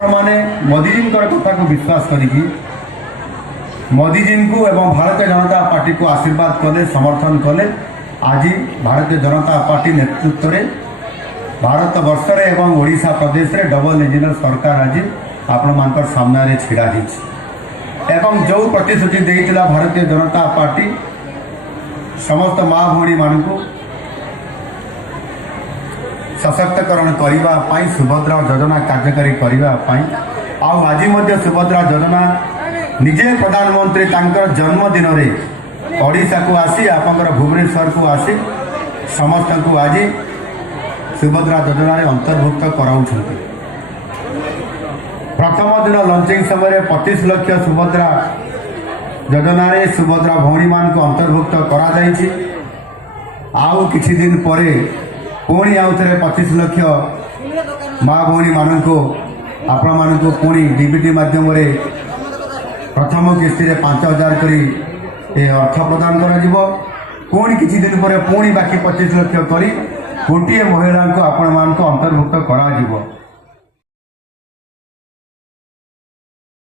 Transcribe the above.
माने मोदीजी कथा को विश्वास करी मोदीजी को एवं भारतीय जनता पार्टी को आशीर्वाद कले समर्थन कले। आज भारतीय जनता पार्टी नेतृत्व में भारत वर्ष एवं ओडिशा प्रदेश रे डबल इंजिन सरकार आज आपण मान सामने छिड़ा एवं जो प्रतिश्रुति देइतिला भारतीय जनता पार्टी समस्त माँ भौणी मान को सशक्तकरण करने सुभद्रा योजना कार्यकारी करने आज सुभद्रा योजना निजे प्रधानमंत्री जन्मदिन में ओडिशा को आसी आपंकर भुवनेश्वर को आसी समस्त को आज सुभद्रा योजना अंतर्भुक्त कराऊँ। प्रथम दिन लंचिंग समय 25 लाख सुभद्रा योजना सुभद्रा भौणी मान को अंतर्भुक्त आउ किछि दिन परे पुणी आउ थे 25 लाख माँ भौणी मान को आपण मान को पुणी डीबीटी माध्यम प्रथम किस्ती 5000 करी अर्थ प्रदान करा पुणी किछि दिन पर पुणी बाकी 25 लाख करी गोटे महिला को आपण मान को अंतर्भुक्त करा।